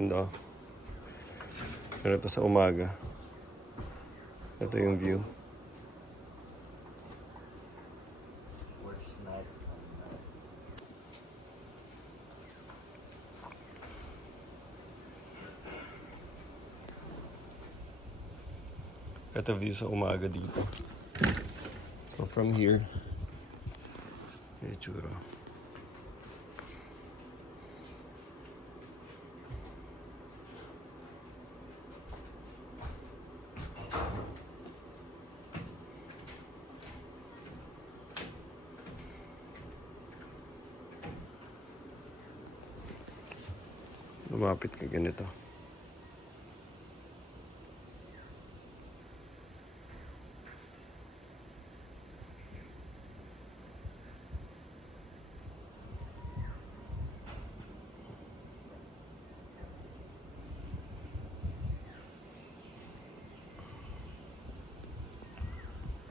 No. Pero ito sa umaga. Ito yung view. Ito view sa umaga dito. So from here, itsura. Lumapit ka ganito.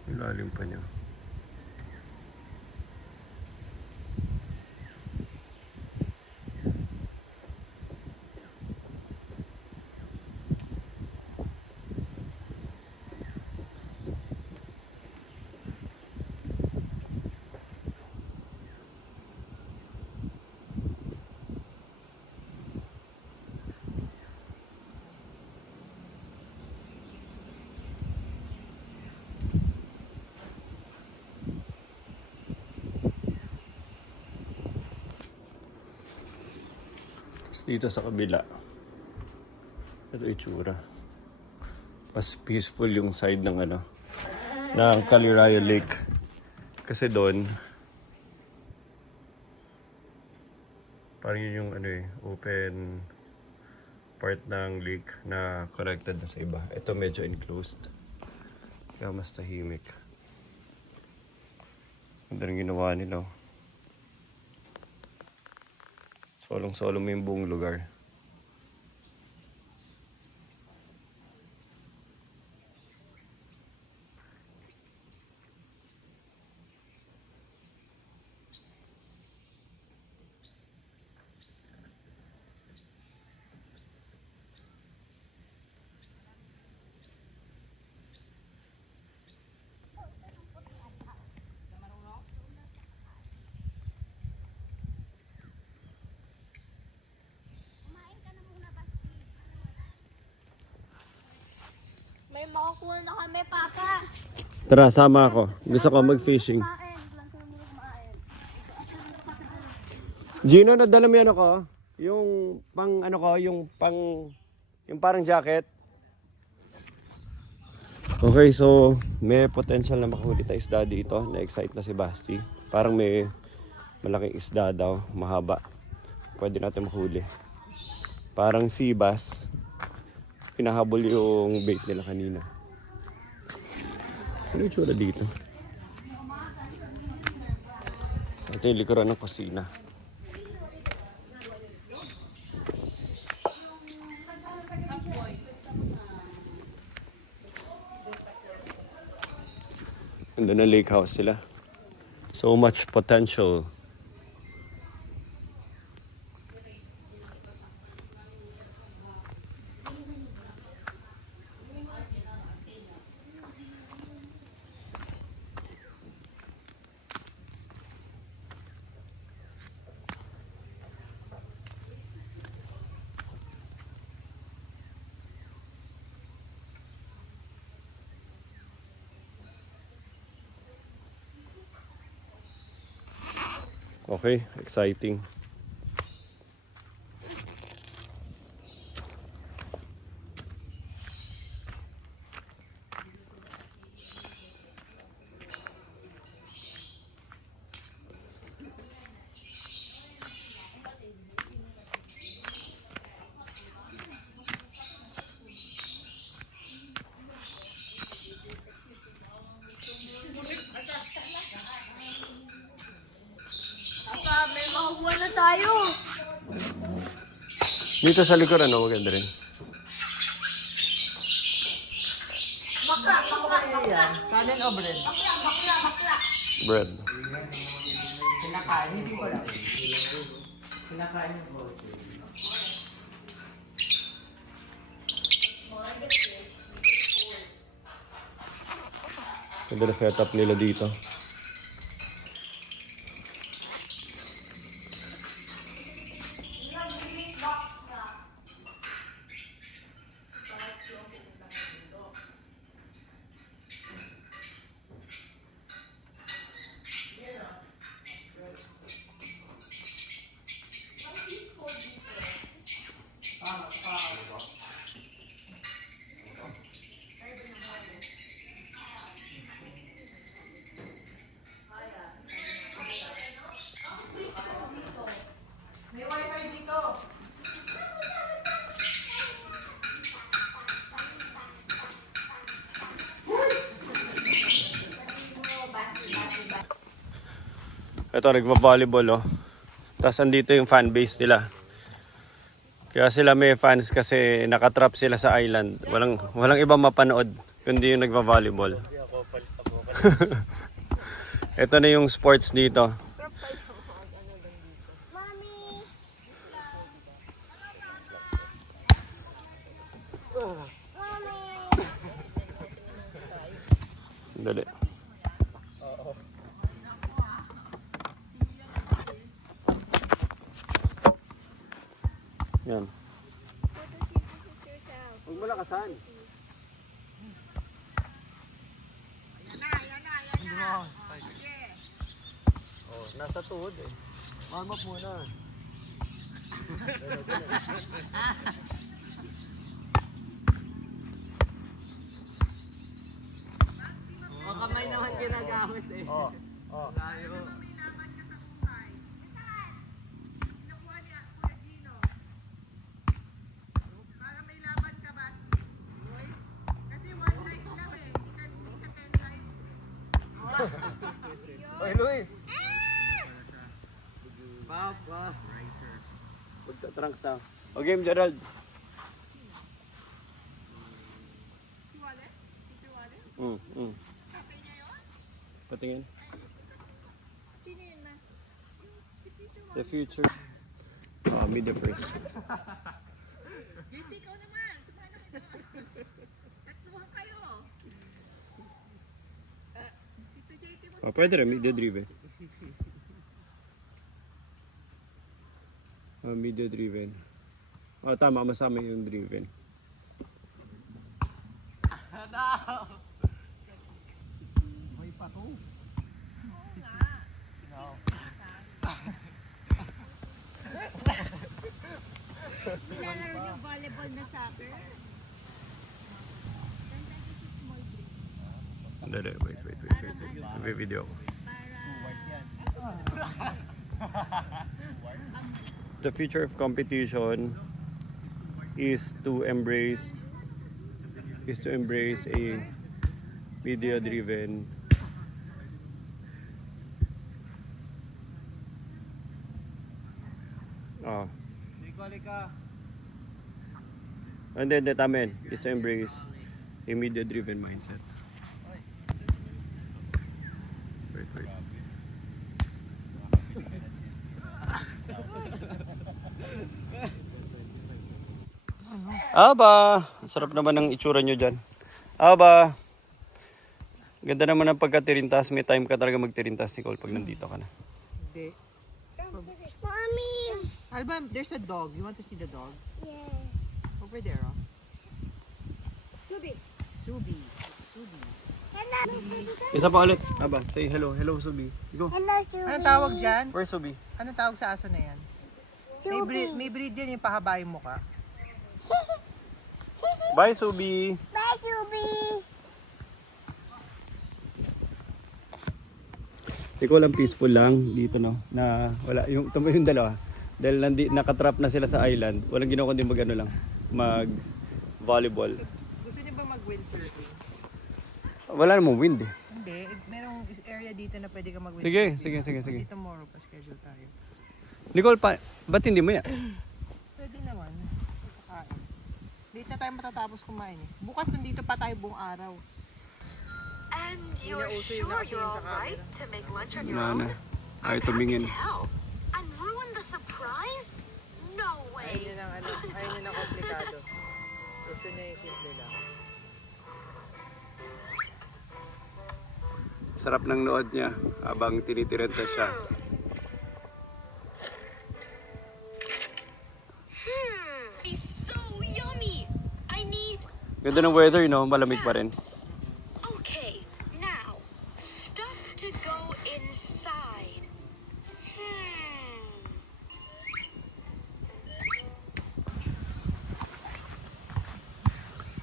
Ilalim pa niya. Dito sa kabila, ito itsura. Mas peaceful yung side ng ng Caliraya Lake. Kasi doon, parang yun yung open part ng lake na connected na sa iba. Ito medyo enclosed. Kaya mas tahimik. Ganda rin ginawa nila. Solong-solo mo yung buong lugar. May makukuha na kami, Papa. Tara, sama ako. Gusto ko mag-fishing. Gino, nadala mo yan ako? Yung pang yung parang jacket. Okay, so may potential na makahuli tayo isda dito. Na-excite na si Basti. Parang may malaking isda daw, mahaba. Pwede natin mahuli. Parang sea bass. Pinahabol yung bait nila kanina. Ano yung tsura dito? Ito yung likuran ng kusina. Nandun na lake house sila. So much potential. Okay, exciting. May makukuha na tayo. Dito sa likuran, maganda rin. Bakla. Kanin o bread? Bakla. Bread. Kinakain, hindi ko lang. Kinakain ko. Ganda na setup nila dito. Ito, nagva-volleyball, oh. Tapos andito yung fan base nila. Kaya sila may fans kasi nakatrap sila sa island. Walang ibang mapanood kundi yung nagva-volleyball. Ito na yung sports dito. Mommy! Dali. Yan. Huwag mo lakasan. Oh, nasa tuhod eh. Warm up muna. Ang kamay naman ginagamit eh. Oh, oh. Layo. Oy, Luis! Papa! Pagtatrunks na. O game, Gerald. Patingin. Sino yun, ma? The future. Oh, media first. Ikaw naman! Sumano ka naman! Tatluhan kayo! Oh, pwede rin, media driven. Oh, media driven. Oh, tama, masama yung driven. May pato. Nilalaro niyo volleyball na soccer? Dali, wait. May video ko. The future of competition is to embrace a media driven and then the tamen is to embrace a media driven mindset. Wait. Aba, sarap naman ng itsura nyo dyan. Aba, ganda naman ng pagkatirintas. May time ka talaga magtirintas, Nicole, pag nandito ka na. Hindi. Mommy! Alba, there's a dog. You want to see the dog? Yes. Over there, oh. Subi! Subi. Hello, Subi! Isa pa ulit. Aba, say hello. Hello, Subi. Go. Hello, Subi! Anong tawag dyan? Where's Subi? Anong tawag sa aso na yan? May breed yan yung pahabayin mo ka. Bye, Subi. Bye, Subi! Ikaw lang peaceful lang dito, no? Na wala yung tumo yung dalawa. Dahil nakatrap na sila sa island. Walang ginawa kundi mag volleyball. Gusto niyo ba mag-windsurfing? Wala namang wind eh. Hindi. Merong area dito na pwede ka Sige. mag-windsurfing. Sige. Tomorrow pa schedule tayo. Nicole, ba't hindi mo yan? Pwede naman. Kakain. Late na tayo matatapos kumain eh. Bukas nandito pa tayo buong araw. And you're sure you're all right to make lunch on your Wala na. own? Ay, I'm happy tumingin. to help. And ruin the surprise? No way. Ayun yun ang komplikado. Kasi niya yung simple lang. Sarap ng nood niya habang tinitirenta siya. It's so yummy. I need. Ganda ng weather, no? Malamig pa rin. Okay, now stuff to go inside.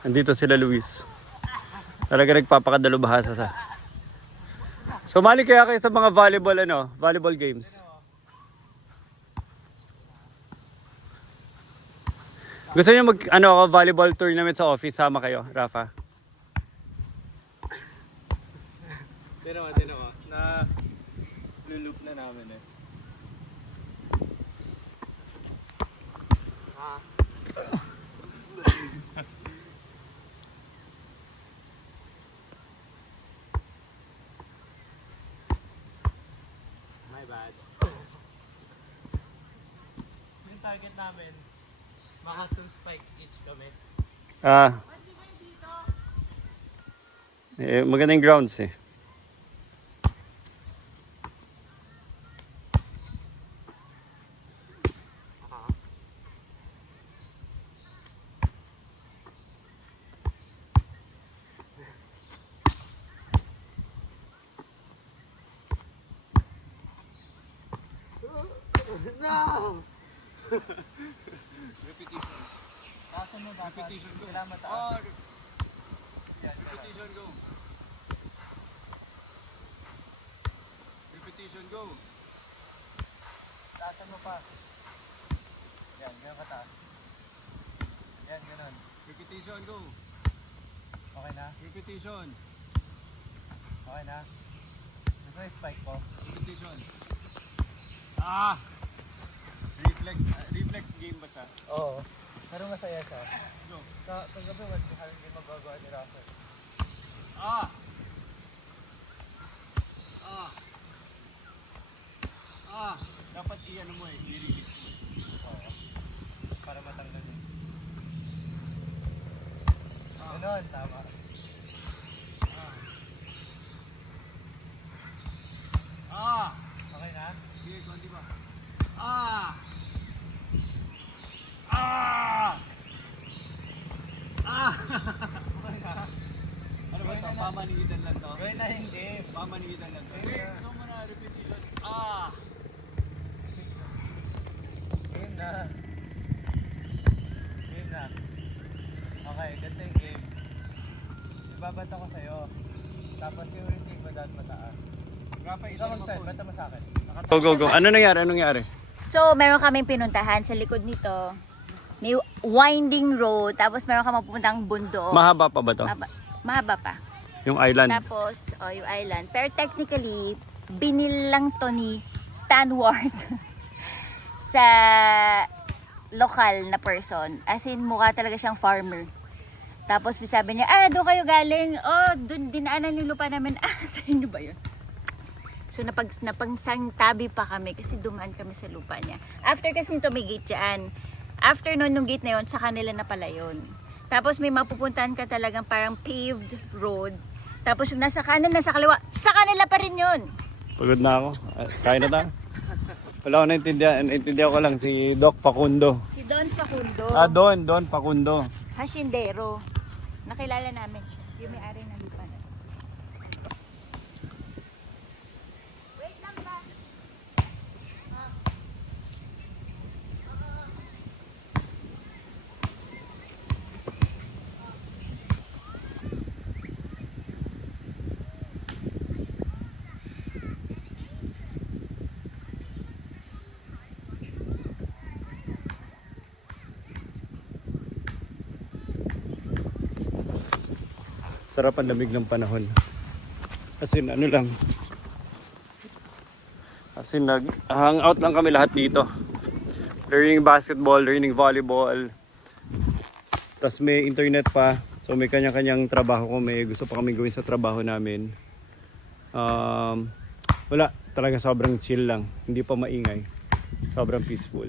Andito sila Luis. Talaga nagpapakadalo bahasa sa. Sumali kaya kayo sa mga volleyball games. Gusto niyo volleyball tournament sa office, sama kayo, Rafa? Tinawa. Na lulup na namin eh. My bad. Yung target namin, mga 2 spikes each kami. Maganda yung grounds eh. No! Repetition. Kaso mo dapat. Repetition go. Kailangan mataas. Repetition go. Repetition go. Taasan mo pa. Yan, ganun kataas. Yan, ganun. Repetition go. Okay na? Repetition. Okay na? Gusto yung spike ko? Repetition. Reflex game ba siya? Oo. Pero masaya siya. Go. Kagabi, hindi magagawa ni Rafael. Dapat i-ano mo eh, i-release mo. Oo. Para matanggal niya. Ganun, tama. Okay na? Sige, konti ba? Okay na? Ano ba ito? Pamanigitan lang to? Gawin na yung game. Pamanigitan lang to. Sige, gusto mo na repetition. Game na. Game na. Okay, ganito yung game. Ibabata ko sa'yo. Tapos yung receive mo dapat mataas. Rafa, Ikaw mag-send, bata mo sa akin. Go. Ano nangyari? So, meron kaming pinuntahan sa likod nito. May winding road. Tapos meron kang mapupuntang bundok. Mahaba pa ba to? Mahaba pa. Yung island? Tapos, yung island. Pero technically, binil lang to ni Stan Ward sa lokal na person. As in, mukha talaga siyang farmer. Tapos sabi niya, doon kayo galing. Doon dinaanan yung lupa namin. Sa inyo ba yun? So napangsang tabi pa kami kasi dumaan kami sa lupa niya. After kasi nito may gate dyan. After nun, nung gate na yun, sa kanila na pala yun. Tapos may mapupuntahan ka talagang parang paved road. Tapos yung nasa kanan, nasa kaliwa, sa kanila pa rin yun. Pagod na ako. Kain na tayo. Wala ko naintindihan. Naintindihan ko lang si Doc Facundo. Si Don Facundo. Don Facundo. Hashindero. Nakilala namin siya. Yung may-ari ng lupa na. Wait lang ba? Sarap ang lamig ng panahon. Kasi nag-hangout lang kami lahat dito. Learning basketball, learning volleyball. Tapos may internet pa. So may kanya-kanyang trabaho ko. May gusto pa kami gawin sa trabaho namin. Wala. Talaga sobrang chill lang. Hindi pa maingay. Sobrang peaceful.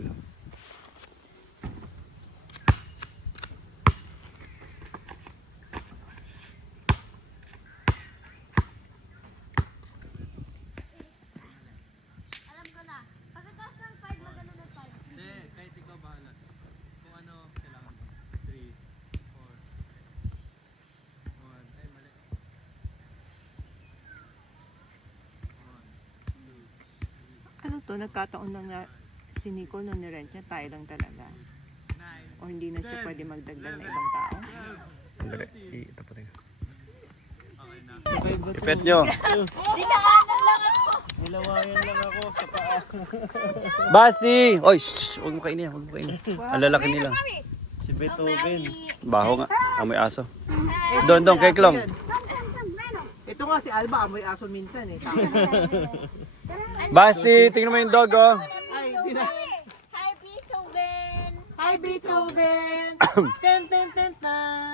to nagkataon lang na si Nico nung nirent niya, tayo lang talaga. O hindi na siya pwede magdagdag na ibang tao. Dali, itaputin. Ipet nyo. Nilawayan lang ako sa paa. Basi! Oy, shh! Huwag mo kainin yan, huwag mo kainin. Ang lalaki nila. Si Beethoven. Baho nga, amoy aso. Doon, kay Klong. Ito nga si Alba, amoy aso minsan eh. Basi, tingnan mo yung dog, oh. Ay, tina. Hi, Beethoven! Hi, Beethoven! Ten, ten, ten, ten!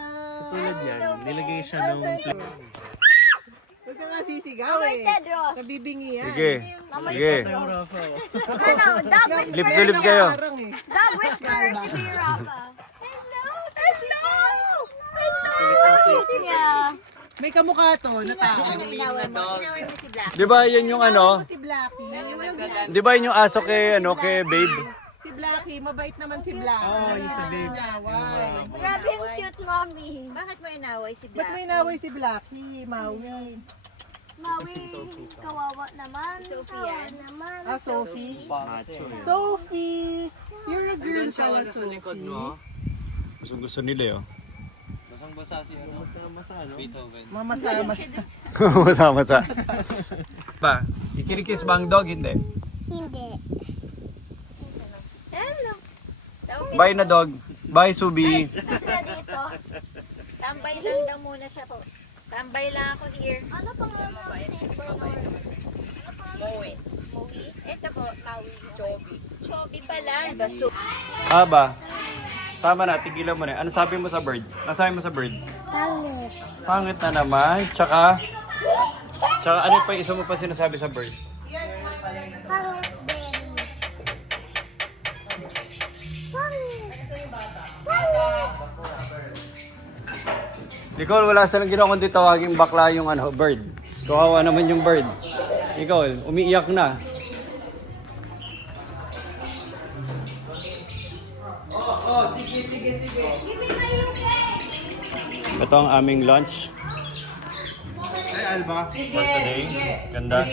Tulad yan, nilagay siya ng Huwag ka nga sisigaw eh. Tedros! Nabibingi yan. Sige, sige. Ano? Dog whisperer! Lip to lip kayo. Parang eh. Dog whisperer si Rafa. Hello! Hello! Niya. May kamukha to na tao. Inaway mo si Black. Di ba yan yung ano? Si Blackie. Di ba yun yung aso kay, kay Babe? Si Blackie, mabait naman si Blackie. Oo, yung sa babe. Inaway. Grabe yung cute, mommy. Bakit mo inaway si Ba't may inaway si Blackie, Maui? Maui, kawawa naman. Sophie yan. Naman. Ah, Sophie? macho eh. Sophie! You're a girl pala, Sa likod mo. Gusto nila yun. Basang-basa si ano? Basang-basa, no? Beethoven. Mamasama. Masa-masa. Pa, ikinikiss ba ang dog? Hindi. Hindi. Hello. Bye na dog. Bye, Subi. Siya dito. Tambay lang daw muna siya po. Tambay lang ako here. Ano pangalan ng neighbor? Moe. Moe? Ito po, Maui. Chobi. Chobi pala. Baso. Aba. Tama na, tigilan mo na. Ano sabi mo sa bird? Ano sabi mo sa bird? Pangit. Pangit na naman. Tsaka ano pa yung isa mo pa sinasabi sa bird? Pangit din. Nicole, wala silang ginawa kundi tawaging bakla yung bird. Kawawa naman yung bird. Nicole, umiiyak na. Ito ang aming lunch Ay, Alba. for today. Ganda.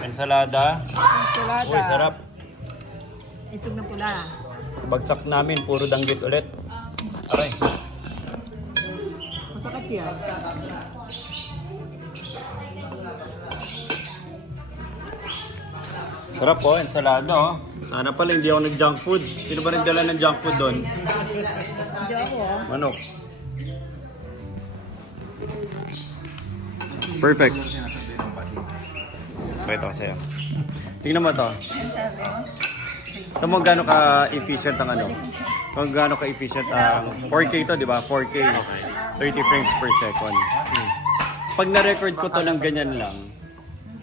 Ensalada. Uy, sarap. Itog na pula. Bagsak namin, puro danggit ulit. Aray. Masakit yan. Sarap po, ensalada oh. Sana pala hindi ako nag-junk food. Sino ba nagdala ng junk food doon? Hindi ako ah. Manok. Perfect. Pakita ko sa'yo. Tingnan mo to. Ito mo gano'n ka-efficient ang Kung gano'n ka-efficient ang 4K to, di ba? 4K. 30 frames per second. Pag na-record ko to ng ganyan lang,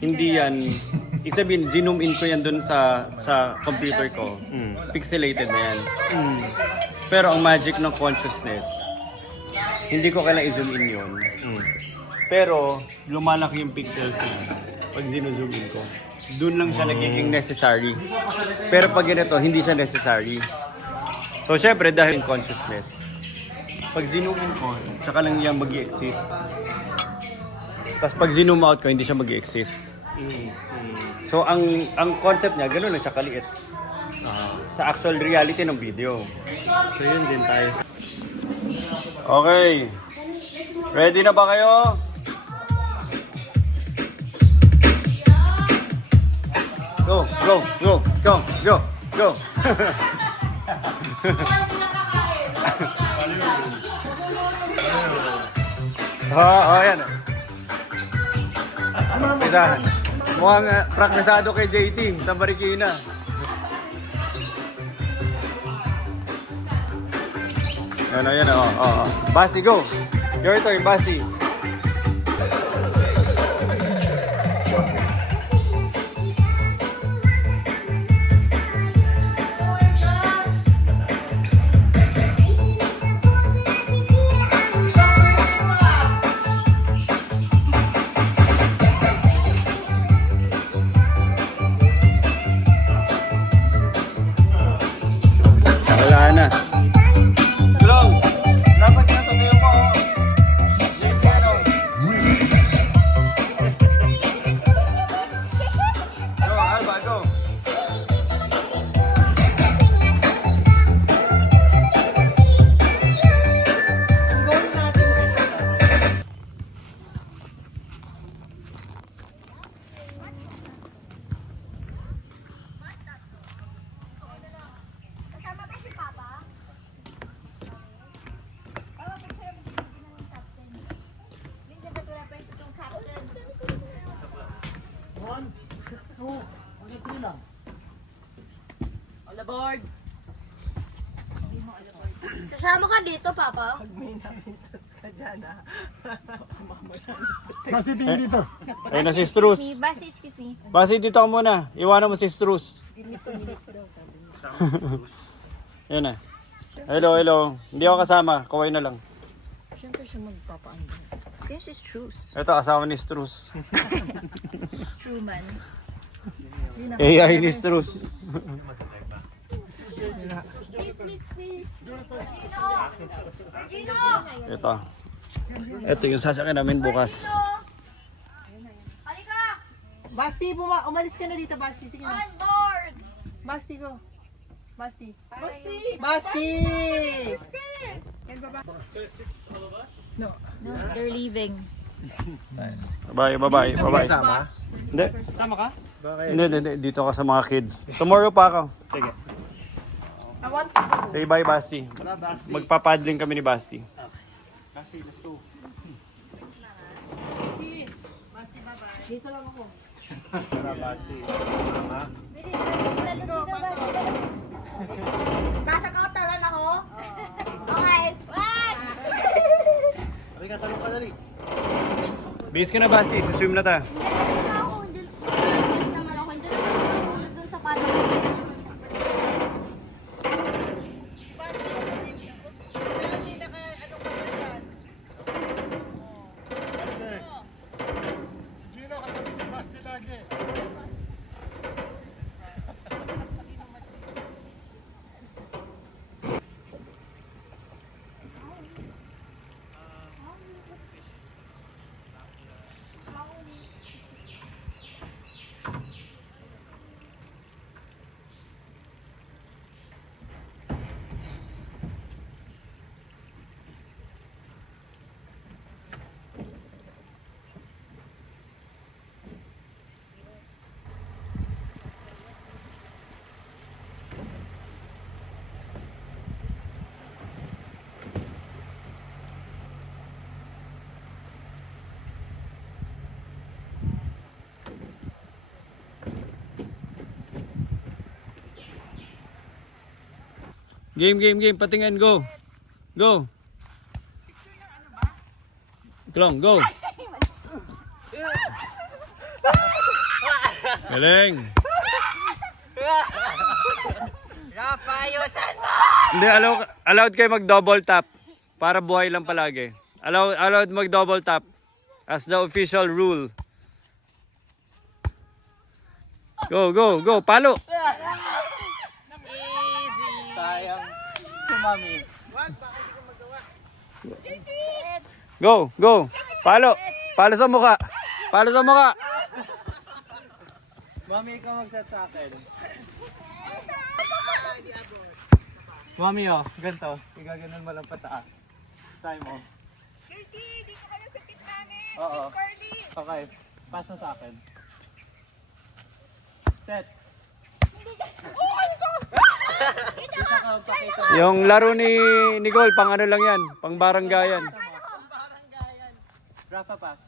hindi yan, ibig sabihin, zoom in ko yan dun sa computer ko. Pixelated na yan. Pero ang magic ng consciousness, hindi ko kailangan i-zoom in yun. Pero lumalaki yung pixels niya pag zoom in ko. Doon lang siya nagiging necessary. Pero pag ganito, hindi siya necessary. So syempre dahil yung consciousness, pag zoom in ko, saka lang yan mag-i-exist. Tapos pag zoom out ko, hindi siya mag-i-exist. So ang concept niya, gano'n lang siya kaliit. Sa actual reality ng video. So yun din tayo sa... Okay. Ready na ba kayo? Go, go, go, go, go, go. Ayan. Pisahan. Mukhang praktisado kay JT sa Marikina. Ayan, oh. Basi, go. Your turn, Basi. Wala na. Tulong! Dapat nga ito sa'yo mo. Safety ano? Go, Alba, go. Kasama ka dito, Papa? Basti tingin dito. Ayun na si Struz. Basi, excuse me. Basi, dito ka muna. Iwanan mo si Struz. Ayun na. Hello, hello. Hindi ako kasama. Kaway na lang. Siyempre siya magpapaandun. Seems it's truth. Ito, asawa ni Struz. It's true, man. AI ni Struz. Ito. Ito yung sasakyan namin bukas. Basti, umalis ka na dito, Basti. Sige na. On board! Basti, go. Basti. Basti! Yan, baba. No, they're leaving. Bye, bye, bye, bye. Sama? Hindi. Sama ka? Bakit? Hindi. Dito ka sa mga kids. Tomorrow pa ako. Sige. Say bye, Basti. Wala, Basti. Magpapadling kami ni Basti. Basti, let's go. Dito lang ako. Wala, Basti. Sama? Pasok ako, talan ako? Okay. What? Sabi ka, talong ka dali. Bis ka na, Basti. Isa-swim na ta. Hindi ako. Hindi naman ako. Hindi naman ako dun sa pato. Gino, katabi ni Basti lagi. Game. Patingin, go. Go. Klong, go. Galing. Hindi, allowed kayo mag-double tap para buhay lang palagi. Allowed mag-double tap as the official rule. Go. Palo. Sayang. Mami. Go. Palo sa mukha. Mami, ikaw mag-set sa akin. Mami, oh, ganito. Igaganon mo lang pataas. Try mo. Dito kayo sa pit namin. Oo. Okay. Pass mo sa akin. Set. Kita ka magpakita. Yung laro ni Nicole, pang ano lang yan, pang baranggayan. Rafa pass.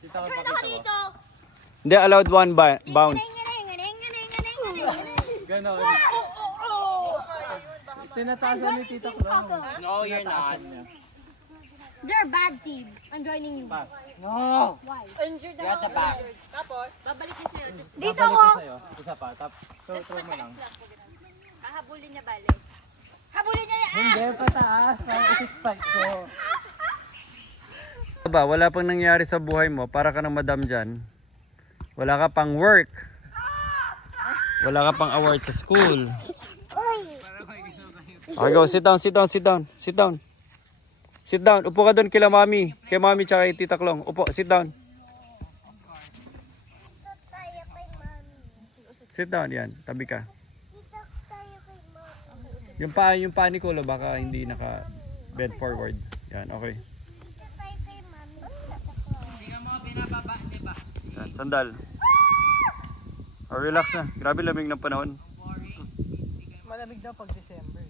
Kita ka magpakita mo. Hindi, allowed one bounce. Ganon. Tinatasan ni Tita Clon. No, you're not. They're a bad team. I'm joining you. No! Why? You're at the back. Dito Babalik ako. ko sa'yo. Isa pa. Throw mo lang. Habulin niya, bale. Habulin niya yan! Hindi, pataas. Para isi-spike ko. Ba, wala pang nangyari sa buhay mo, para ka ng madam dyan. Wala ka pang work. Wala ka pang award sa school. Okay, go. Sit down. Upo ka doon kila mami. Kay mami tsaka kay Tita Klong. Upo, sit down. Sit down, yan. Tabi ka. Yung paa ni Kulo, baka hindi naka bend forward. Yan, okay. Yan, sandal. Oh, relax na. Grabe lamig ng panahon. Malamig daw pag December.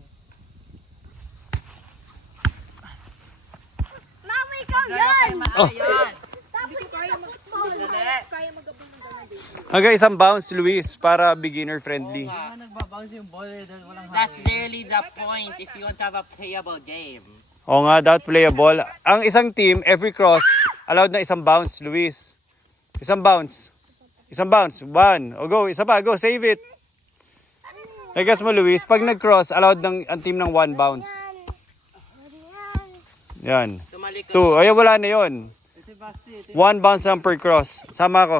Mama, ikaw yan! Oh. Kaya mag-abang ng Hanggang isang bounce, Luis, para beginner friendly. Nagbabaw kasi yung ball dahil walang That's hangin. literally the point if you want to have a playable game. Oo nga, dapat playable. Ang isang team, every cross, allowed na isang bounce, Luis. Isang bounce. Isang bounce. One. O go, isa pa. Go, save it. Nagas mo, Luis, pag nag-cross, allowed ng ang team ng one bounce. Yan. Tumalikod. Two. Ay, wala na yun. One bounce lang per cross. Sama ko.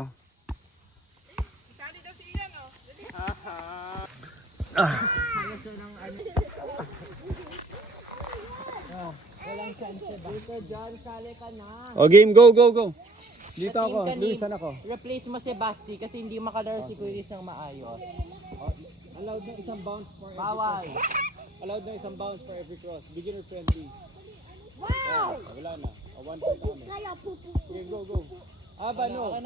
O game, go, go, go. Dito ako, Luis, saan ako? Replace mo si Basti kasi hindi makalaro si Kuya ng maayos. Allowed na isang bounce for Bawal. Allowed na isang bounce for every cross. Beginner friendly. Wow! Wala na. O, 1 point kami. Kaya pupu. Okay, go, go. Aba, no.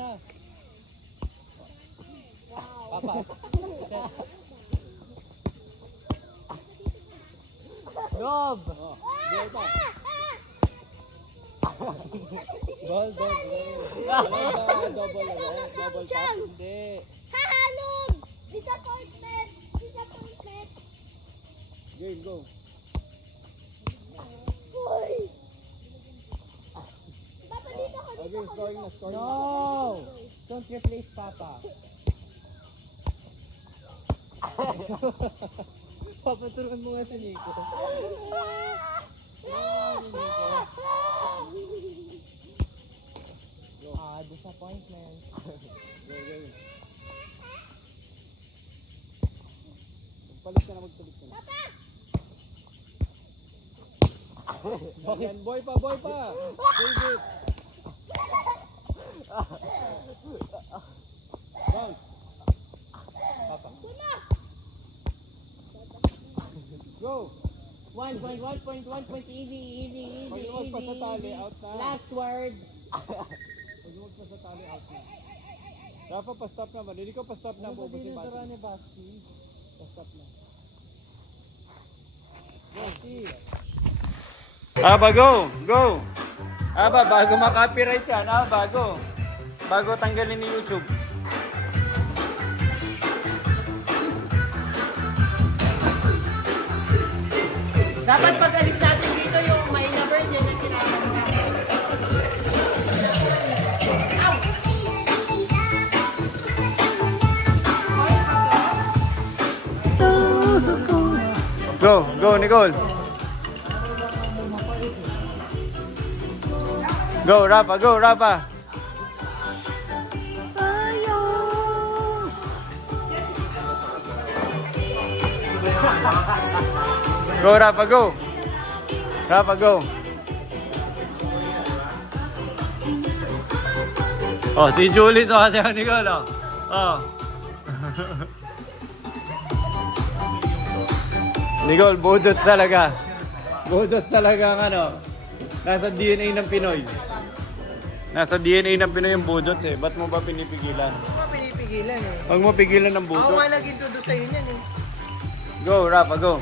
Papa. Rob! Ball pa. Ball, ball, Allowed ba double, double tap? Hindi. Hahalog! Disappointment! Disappointment! Game, go. Uy! Papa, dito ka, Okay, dito ka. scoring na, scoring na. No! Don't replace Papa. Papaturuan mo nga si Nico. Disappointment. Go, go. Magpalit ka na, magpalit ka na. Bakit? Boy pa, boy pa! Save it! Bounce! Go! 1 point, 1 point, 1 point. Easy, easy, easy, Pag lumag pa sa tali, out na. Last word. Pag lumag pa sa tali, out na. Rafa, pa-stop naman. Hindi ko pa-stop na. Bubusin ba? ni Basti. Pa-stop na. Aba, go! Go! Aba, bago makapiright yan. Bago. Bago tanggalin ni YouTube. Dapat pag-alis natin dito yung may number dyan na kailangan mo. Go, go, Nicole. Go, Rafa, go, Rafa. Go, Rafa, go. Rafa, go. Oh, si Julie so kasi Nicole, oh. Oh. Nicole, budots talaga. Budots talaga ang ano. Nasa DNA ng Pinoy. Nasa DNA ng Pinoy yung budots eh. Ba't mo ba pinipigilan? Hindi mo pinipigilan eh. Huwag mo pigilan ng Ako nga budots. nag-introduce sa'yo niyan eh. Go, Rafa, go.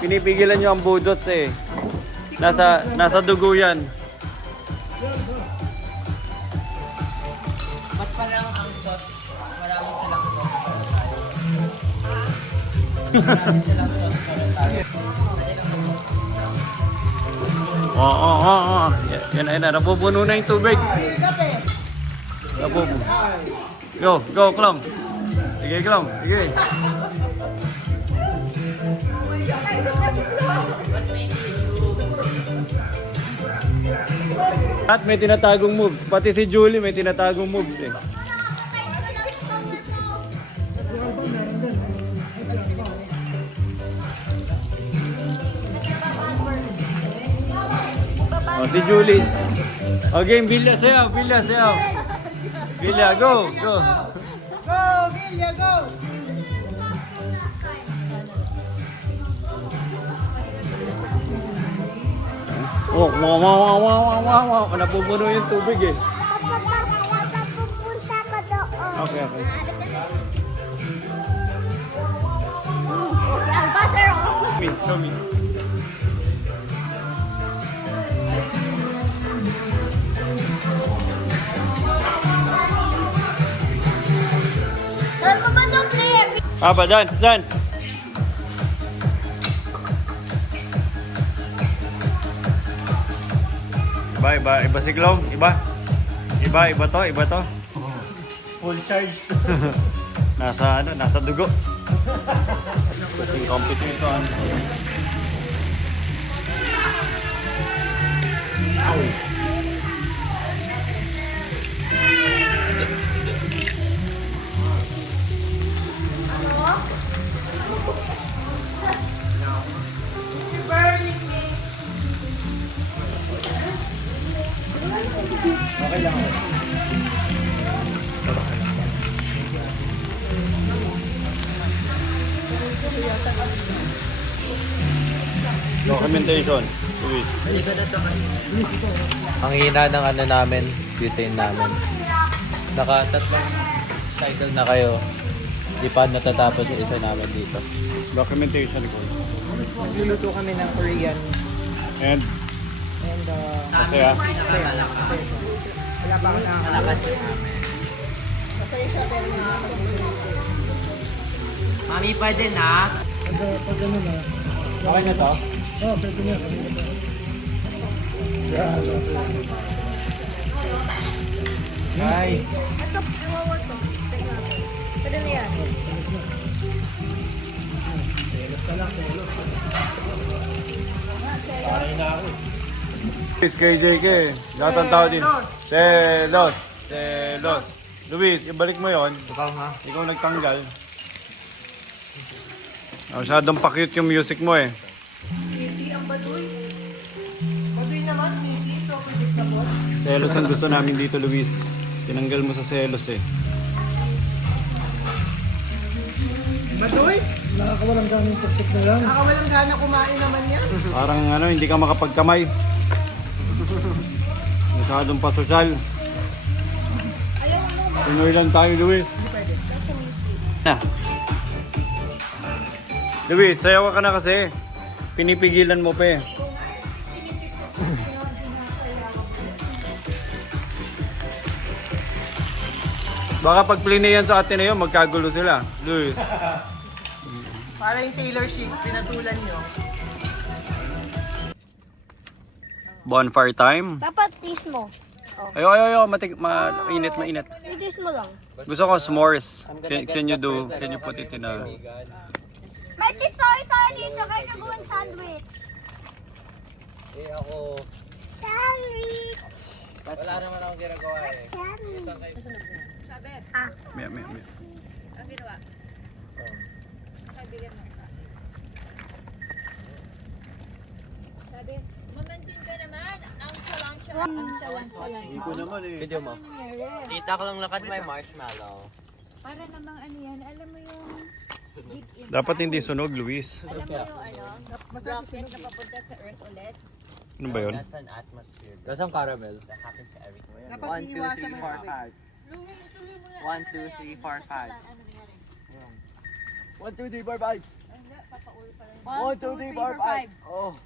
Pinipigilan nyo ang budots eh. Nasa dugo yan. Ba't parang ang sauce? Marami silang sauce. Marami silang sauce para tayo. Oo. Yan na. Napupuno na yung tubig. Napupuno. Go, Klom. Sige, Klom. Sige. At may tinatagong moves. Pati si Julie may tinatagong moves eh. Oh, si Julie. Okay, Bilya sayaw. Bilya, go. Go, Vilya, go! Oh, wow. Napupuno yung tubig eh. Pupunta ka doon. Okay. Si Albasser, oh. Show me. Saan mo ba ito, player? Papa, dance, dance! Iba si Glong, iba to. Full charge. Nasa dugo. Kasing competition. Documentation. Luis. Ang hina ng ano namin, butane namin. Naka-tatlong cycle na kayo. Di pa natatapos yung isa namin dito. Documentation ko. Nagluluto kami ng Korean. And masaya. Wala pa ako nakakalakas. Masaya siya pero Mami, pwede na? Okay na to? Oh, pwede niya. Ay! Pwede na yan. KJK, lahat ng tao din. Selos. Luis, ibalik mo yon. Ikaw nagtanggal. Masyadong pa-cute yung music mo eh. Hindi ang baduy. Baduy naman, hindi. So, predictable. Selos ang gusto namin dito, Luis. Tinanggal mo sa selos eh. Baduy? Nakakawalang ganong pagkit na lang. Nakakawalang gana kumain naman yan. Parang hindi ka makapagkamay. Masyadong pasosyal. Pinoy lang tayo, Luis. Na. Luis, sayaw ka na kasi. Pinipigilan mo pa eh. Baka pag play na yan sa atin na yun, magkagulo sila. Luis. Para yung Taylor Swift, pinatulan nyo. Bonfire time. Dapat taste mo. Ayo, mainit. I-taste mo lang. Gusto ko s'mores. Can you put it in a... May chips tayo dito kahit nagawang sandwich. Eh ako, Sandwich! wala naman akong ginagawa eh. Sandwich! May. Iko naman eh. Video mo. Kita ko lang lakad may marshmallow. Para namang ano yan, alam mo yung Dapat hindi sunog, Luis. alam mo yung rocket na papunta sa Earth ulit. Ano ba yun? That's an atmosphere. That's some caramel. That happens to everyone. Dapat iniwasan mo yung 1, 2, 3, 4, 5. 1, 2, 3, 4, 5. 1, 2, 3, 4, 5. Oh.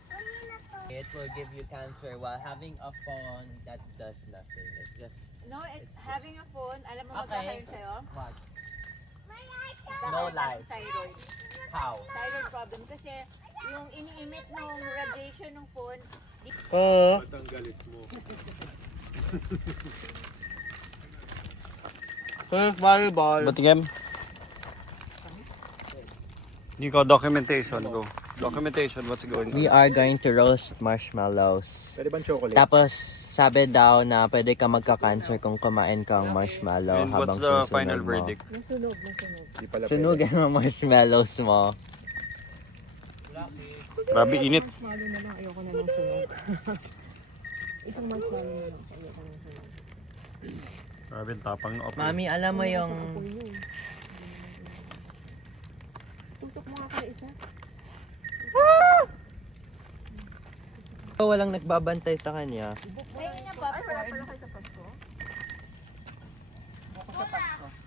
It will give you cancer while having a phone that does nothing. It's just No, it's having a phone. Alam mo Okay. magkakaroon sa'yo? what? No life. Thyroid. How? Thyroid problem. Kasi yung ini-emit ng radiation ng phone, Batigem? Nico, documentation, go. Documentation, what's going on? We are going to roast marshmallows. Pwede bang chocolate? Tapos sabi daw na pwede ka magka-cancer kung kumain kang marshmallow And habang what's the susunod final mo. verdict? Hindi pala pwede. Sunugan mo marshmallows mo. Grabe, init. Marshmallow na lang, ayoko na ng sunog. Isang marshmallow na lang, ayoko ng sunog. Grabe, tapang na open. Mami, alam mo yung Tutok mo nga kaya isa. walang nagbabantay sa kanya. may na popcorn.